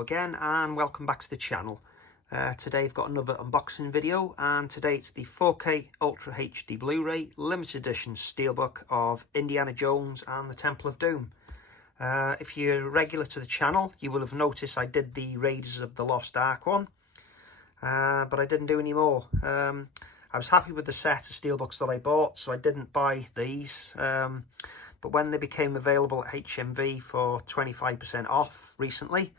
Hello again and welcome back to the channel. Today I've got another unboxing video, and today it's the 4K Ultra HD Blu-ray limited edition steelbook of Indiana Jones and the Temple of Doom. If you're regular to the channel, you will have noticed I did the Raiders of the Lost Ark one, but I didn't do any more. I was happy with the set of steelbooks that I bought, so I didn't buy these. But when they became available at HMV for 25% off recently,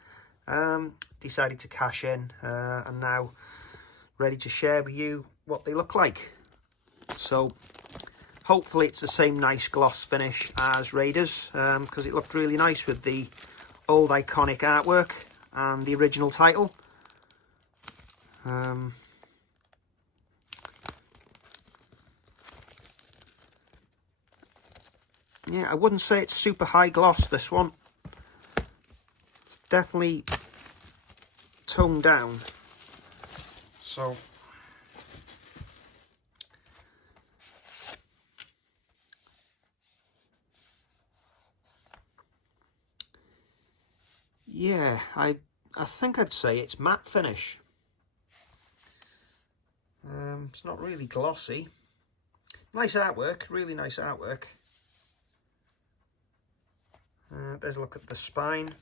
decided to cash in, and now ready to share with you what they look like. So hopefully it's the same nice gloss finish as Raiders, because it looked really nice with the old iconic artwork and the original title. Yeah, I wouldn't say it's super high gloss, this one. It's definitely toned down. So yeah, I think I'd say it's matte finish. It's not really glossy. Nice artwork, really nice artwork. There's a look at the spine.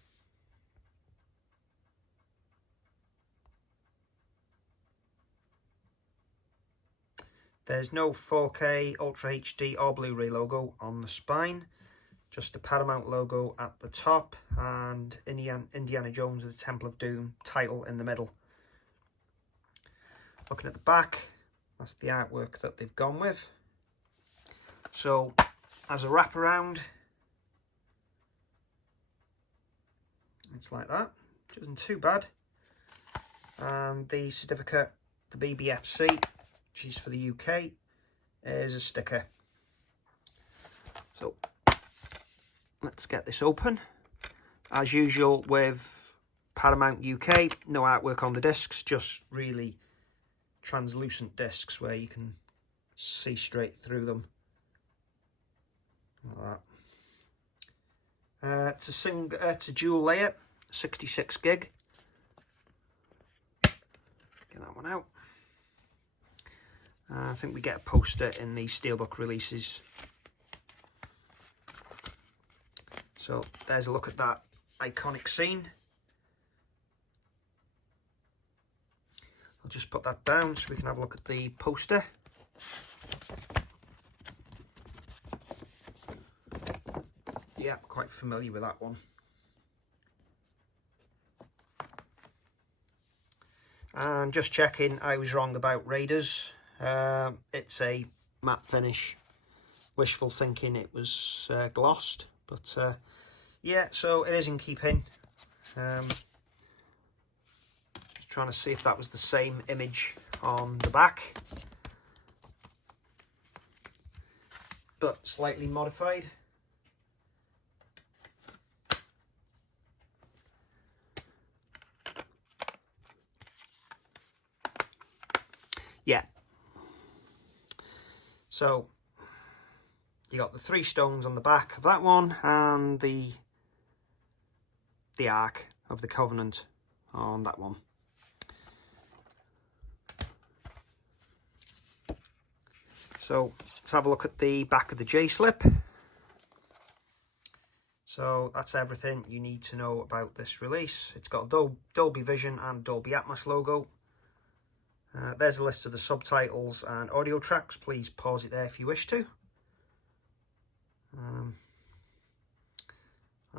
There's no 4K Ultra HD or Blu-ray logo on the spine, just the Paramount logo at the top and Indiana Jones and the Temple of Doom title in the middle. Looking at the back, that's the artwork that they've gone with. So as a wraparound, it's like that, which isn't too bad. And the certificate, the BBFC, which is for the UK, is a sticker. So let's get this open. As usual with Paramount UK, no artwork on the discs, just really translucent discs where you can see straight through them. Like that. It's a dual layer, 66 gig. Get that one out. I think we get a poster in the steelbook releases. So there's a look at that iconic scene. I'll just put that down so we can have a look at the poster. Yeah, quite familiar with that one. And just checking, I was wrong about Raiders. It's a matte finish. Wishful thinking it was glossed, but yeah, so it is in keeping. Just trying to see if that was the same image on the back, but slightly modified. Yeah. So you got the 3 stones on the back of that one and the Ark of the Covenant on that one. So let's have a look at the back of the J-slip. So that's everything you need to know about this release. It's got a Dolby Vision and Dolby Atmos logo. There's a list of the subtitles and audio tracks. Please pause it there if you wish to. And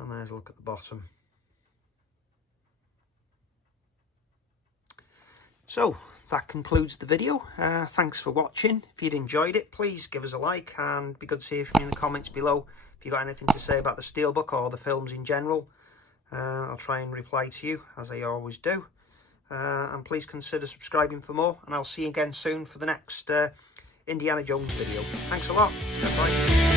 there's a look at the bottom. So that concludes the video. Thanks for watching. If you'd enjoyed it, please give us a like, and be good to hear from you in the comments below. If you've got anything to say about the steelbook or the films in general, I'll try and reply to you, as I always do. And please consider subscribing for more, and I'll see you again soon for the next Indiana Jones video. Thanks a lot. Bye.